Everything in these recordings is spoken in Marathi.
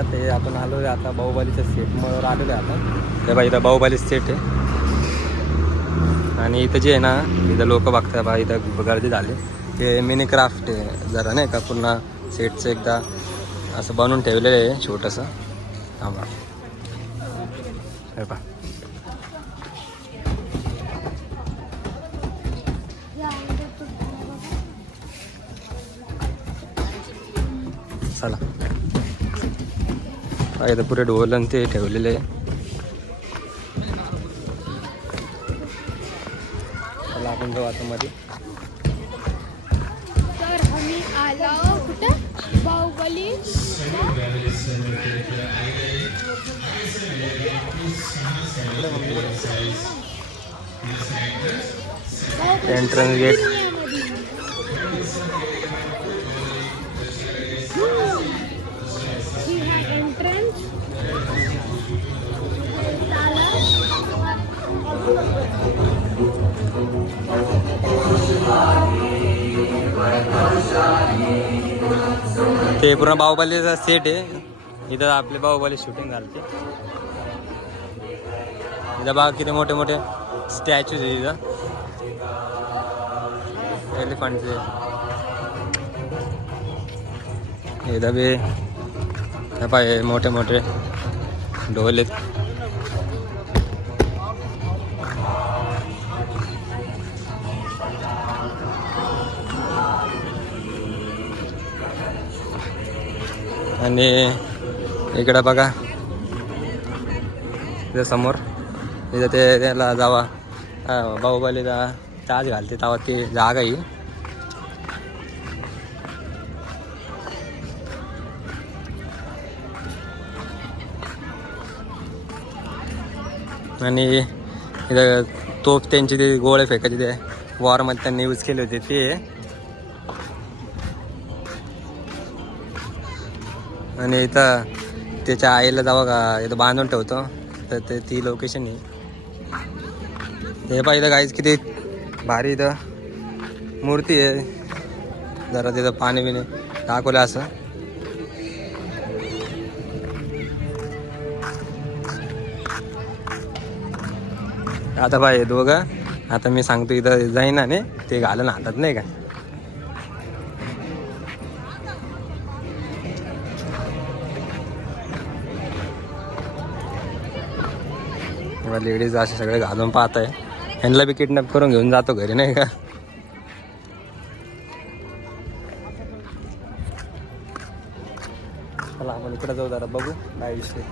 जाते. आपण आलो आहे आता बाहुबलीच्या सेटवर आलेलो आहे आता. ते बा इथं बाहुबली सेट आहे आणि इथं जे आहे ना इथं लोक बघताय बा इथं गर्दी झाली. ते मिनी क्राफ्ट आहे जरा नाही का पुन्हा सेटचं एकदा असं बनवून ठेवलेलं आहे छोटंसं. हां बा हे पा चला इथं पुरे ढोल आणि ते ठेवलेले आहे. चला आपण जाऊ आता मध्ये. तर आम्ही आलो कुठं बाहुबली एंट्रन्स गेट. एंट्रन्स ते पूर्ण बाहुबलीचा सेट आहे. इथं आपले बाहुबली शूटिंग झाली. इथं बघा किती मोठे मोठे स्टॅच्यूज आहे इथं एलिफंटचे. इथं बी हे पाय मोठे मोठे ढोल आहेत. आणि इकडं बघा इथं समोर इथं ते त्याला जावा बाहुबलीला ताज घालते तेव्हा ती जागा ही. आणि इथं तोफ त्यांचे ते गोळे फेकायचे ते वॉरमध्ये त्यांनी यूज केले होते ते. आणि इथं त्याच्या आईला जावं का इथं बांधून ठेवतो तर ते ती लोकेशन आहे. हे पाहिजे गाईज किती भारी इथं मूर्ती आहे. जरा तिथं पाणी बिणी दाखवलं असं. आता बाय दोघं आता मी सांगतो इथं जाईन आणि ते घालून हातात नाही का. लेडीज असे सगळे घालून पाहत आहे. ह्यांना बी किडनॅप करून घेऊन जातो घरी नाही का. चला आपण इकडे जाऊ जरा बघू काय विषय.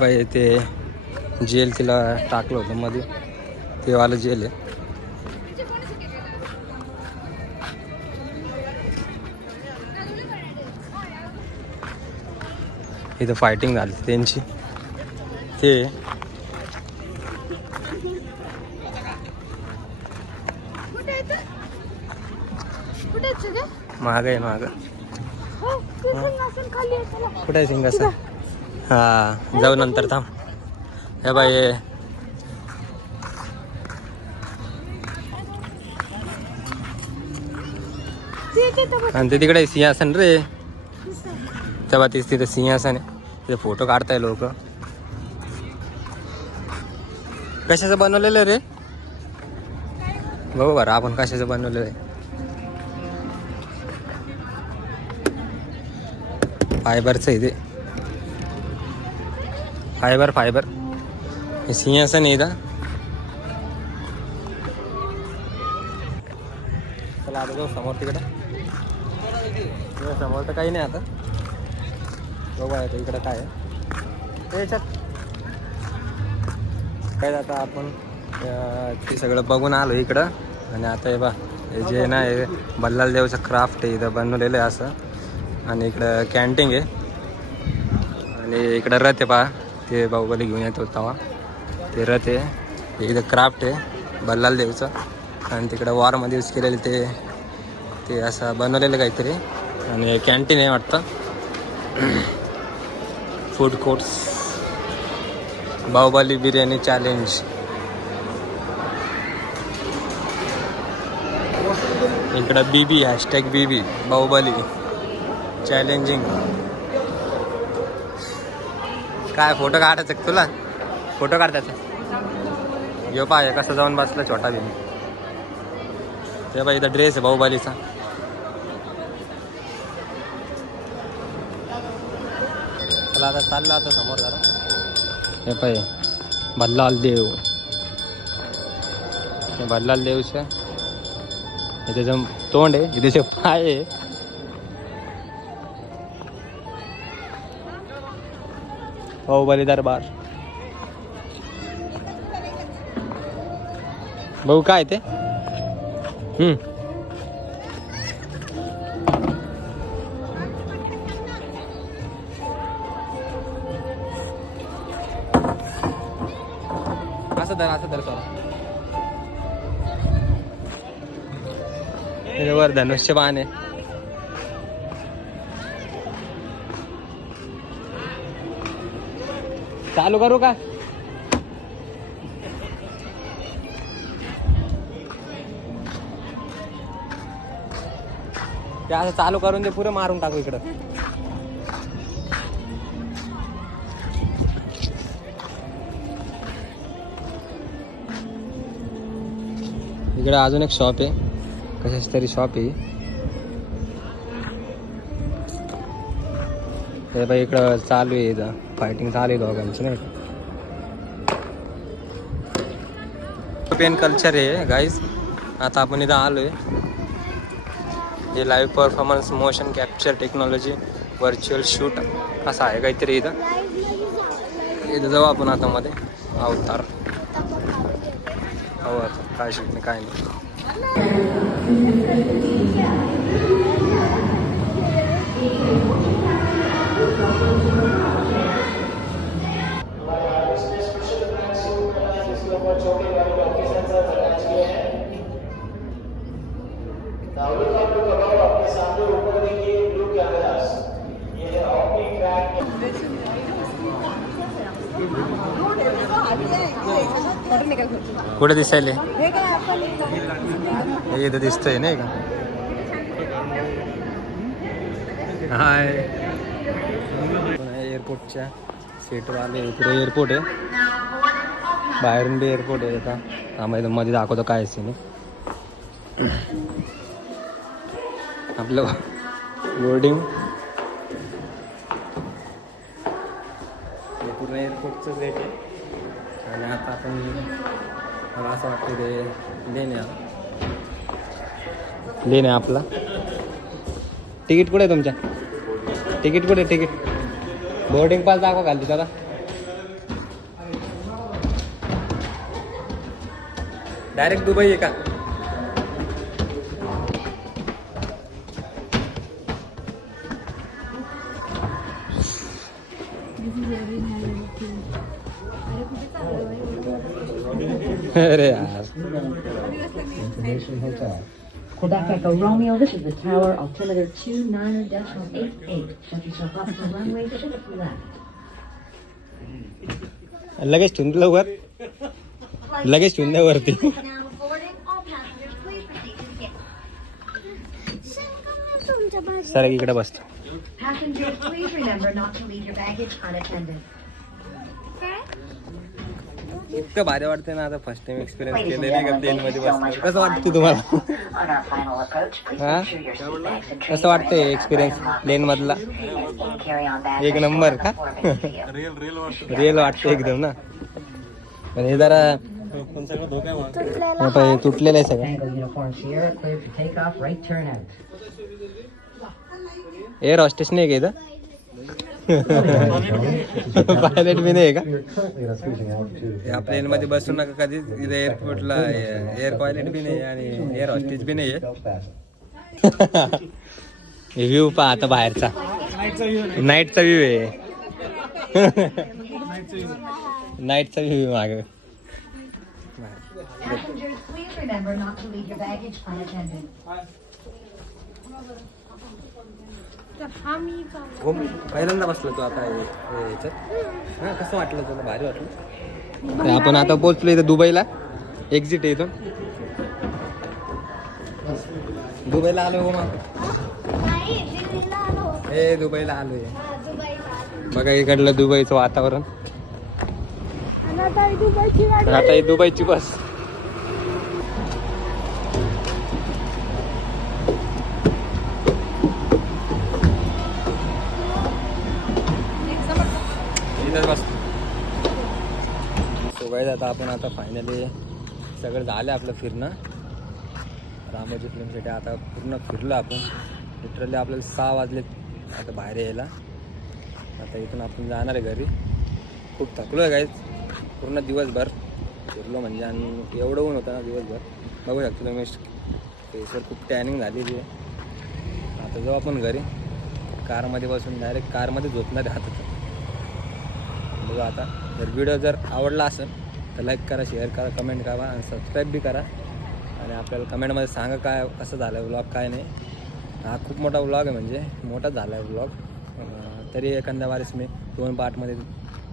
बाई ते जेल तिला टाकलं होतं मध्ये ते वालं जेल आहे. इथं फायटिंग झाली त्यांची ते. महाग आहे महाग. कुठे आहे सिंगासा. हा जाऊ नंतर थांब. हे बाई आणि ते तिकडे सिंहासन रे. तेव्हा तीच तिथे सिंहासन आहे. तिथे फोटो काढताय लोक. कशाचं बनवलेलं रे बघू बरं आपण कशाचं बनवलेलं आहे. फायबरचं आहे ते. फायबर हे सिंहासन आहे इथं. चला आता जाऊ समोर तिकडे. समोर तर काही नाही आता. बघू आहे इकडं काय आहे याच्यात काय. आता आपण ते सगळं बघून आलो इकडं. आणि आता हे बा हे जे ना हे बल्लाल देवचं क्राफ्ट आहे इथं बनवलेलं आहे असं. आणि इकडं कॅन्टीन आहे आणि इकडं रथ आहे पहा ते बाहुबली घेऊन येतो तेव्हा ते रथ आहे. हे इथं क्राफ्ट आहे बल्लाल देवचं. आणि तिकडं वॉरमध्ये यूज केलेलं ते असं बनवलेलं काहीतरी. आणि कॅन्टीन आहे वाटतं. Food courts Baahubali biryani challenge. इकडं BB # BB बाहुबली. चॅलेंजिंग. काय फोटो काढायचं का तुला? फोटो काढायचा यो पाय कसं जाऊन बसला छोटा भीम. ते बाई इथं ड्रेस आहे बाहुबलीचा. चला आता चालला आता समोर जरा. हे पाय भल्लाल देव. हे भल्लाल देवचं हे त्याचं तोंड आहे, हे त्याचे पाय आहे. बाहुबली दरबार. भाऊ काय ते असं धर वर धनुष्य बाण आहे. चालू करू का? ते असं चालू करून ते पुरे मारून टाकू इकडं. इकडे अजून एक शॉप आहे, कशाच तरी शॉप आहे. हे बाई इकडं चालू आहे, इथं फायटिंग चालू आहे दोघांची नाही का. युरोपियन कल्चर आहे गाईज. आता आपण इथं आलोय. हे live performance motion capture technology virtual shoot असं आहे काहीतरी इथं. इथं जाऊ आपण आता मध्ये अवतार. हो काय शिकणे काय नाही. कुठे दिसायले हे इथं दिसतंय नाही का. हाय एअरपोर्टच्या सीटवर आले. इकडे एअरपोर्ट आहे, बाहेरून बी एअरपोर्ट आहे. आता आम्हाला मध्ये दाखवतो काय सीन आहे. आपलं बोर्डिंग पूर्ण एअरपोर्टचं रेट आहे. आणि आता आपण मला असं वाटतं ते लेन आहे आपला. तिकीट कुठे आहे तुमच्या? तिकीट कुठे? तिकीट बोर्डिंग पास दाखवा घालते त्याला. डायरेक्ट दुबई आहे का? अरे यार. Quebec Echo Romeo, this is the tower, altimeter 29.88. Shut yourself up to runway, shift left. लगेच ठेवून लवकर, लगेच ठेवून द्या वरती. सर इकडे बसतो. Passengers, please remember not to leave your baggage unattended. इतकं भारी वाटते ना. आता फर्स्ट टाइम एक्सपिरियन्स केले नाही का प्लेन मध्ये बसतो. कसं वाटतं तुम्हाला? हा कसं वाटतंय एक्सपिरियन्स प्लेन मधला? एक नंबर का? रिअल वाटतं एकदम ना. पण हे जरा तुटलेलं आहे सगळं. एअर हॉस्टेस नाही का इथं? पायलट बी नाही का? या प्लेन मध्ये बसू नका कधी. इथं एअरपोर्टला एअर पायलट बी नाही आणि एअर हॉस्टेस बी नाही आहे. व्ह्यू पहा आता बाहेरचा, नाईटचा व्ह्यू आहे. नाईटचा व्ह्यू मागे. Passengers, please remember not to leave your baggage unattended. हो पहिल्यांदा बसलो तू आता याच्यात. हां कसं वाटलं तुला? भारी वाटलं. आपण आता पोहोचलो इथं दुबईला. एक्झिट आहे इथून. दुबईला आलो हो मग. हे दुबईला आलोय. बघा इकडलं दुबईचं वातावरण. आता ही दुबईची बस. सो गाईज आता आपण आता फायनली सगळं झालं आपलं फिरणं. रामोजी फिल्म सिटी आता पूर्ण फिरलो आपण. लिटरली आपल्याला 6 वाजलेत आता बाहेर यायला. आता इथून आपण जाणार आहे घरी. खूप थकलो आहे गाईज. पूर्ण दिवसभर फिरलो म्हणजे आणि एवढं ऊन होतं ना दिवसभर. बघू शकतो तुम्ही फेसवर खूप टॅनिंग झालेली आहे. आता जाऊ आपण घरी. कारमध्ये बसून डायरेक्ट कारमध्ये झोपणार आहे आता. बघू आता जर व्हिडिओ जर आवडला असेल तर लाईक करा, शेअर करा, कमेंट करा आणि सबस्क्राईब बी करा. आणि आपल्याला कमेंटमध्ये सांगा काय कसं झालं आहे व्लॉग काय नाही. हा खूप मोठा व्लॉग आहे म्हणजे मोठाच झाला आहे व्लॉग. तरी एखाद्या वारीस मी 2 पार्टमध्ये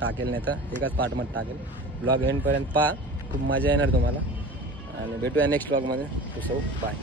टाकेल नाही तर एकाच पार्टमध्ये टाकेल. व्लॉग एंडपर्यंत पहा. खूप मजा येणार तुम्हाला. आणि भेटूया नेक्स्ट व्लॉगमध्ये. So bye.